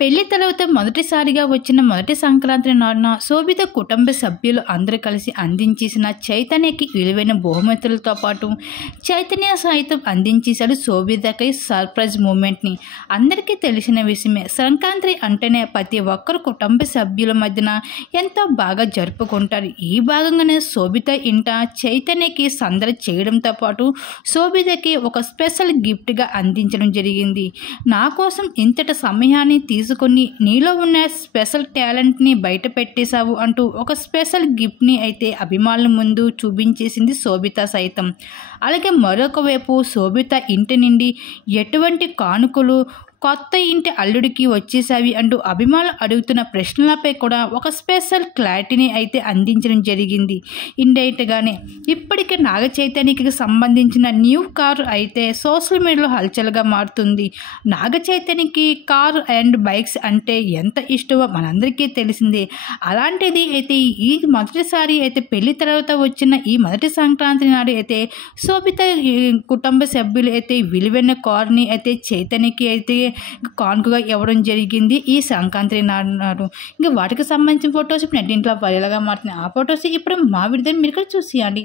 పెళ్లి తర్వాత మొదటిసారిగా వచ్చిన మొదటి సంక్రాంతి నాడున శోభిత కుటుంబ సభ్యులు అందరూ కలిసి అందించేసిన చైతన్యకి విలువైన బహుమతులతో పాటు చైతన్య సైతం అందించేశాడు శోభితకి సర్ప్రైజ్ మూమెంట్ని. అందరికీ తెలిసిన విషయమే, సంక్రాంతి అంటేనే ప్రతి ఒక్కరు కుటుంబ సభ్యుల మధ్యన ఎంతో బాగా జరుపుకుంటారు. ఈ భాగంగానే శోభిత ఇంట చైతన్యకి సందడి చేయడంతో పాటు శోభితకి ఒక స్పెషల్ గిఫ్ట్గా అందించడం జరిగింది. నా కోసం ఇంతటి సమయాన్ని తీసుకొని నీలో ఉన్న స్పెషల్ టాలెంట్ని బయట పెట్టేశావు అంటూ ఒక స్పెషల్ గిఫ్ట్ని అయితే అభిమానుల ముందు చూపించేసింది శోభిత సైతం. అలాగే మరొక వైపు శోభిత ఇంటి నుండి ఎటువంటి కానుకలు కొత్త ఇంటి అల్లుడికి వచ్చేసావి అంటూ అభిమానులు అడుగుతున్న ప్రశ్నలపై కూడా ఒక స్పెషల్ క్లారిటీని అయితే అందించడం జరిగింది. ఇండైరెక్ట్గానే ఇప్పటికే నాగ చైతన్యకి సంబంధించిన న్యూ కార్ అయితే సోషల్ మీడియాలో హల్చల్గా మారుతుంది. నాగ చైతన్యకి కార్ అండ్ బైక్స్ అంటే ఎంత ఇష్టమో మనందరికీ తెలిసిందే. అలాంటిది అయితే ఈ మొదటిసారి అయితే పెళ్లి తర్వాత వచ్చిన ఈ మొదటి సంక్రాంతి నాడు అయితే శోభిత కుటుంబ సభ్యులు అయితే విలువైన కార్ని అయితే చైతన్యకి అయితే కానుకగా ఇవ్వడం జరిగింది ఈ సంక్రాంతి నాడు. ఇంకా వాటికి సంబంధించిన ఫొటోస్ ఇప్పుడు నెట్టింట్లో వైరల్గా మారుతున్నాయి. ఆ ఫొటోస్ ఇప్పుడు మా విడుదల మీరు కూడా చూసేయండి.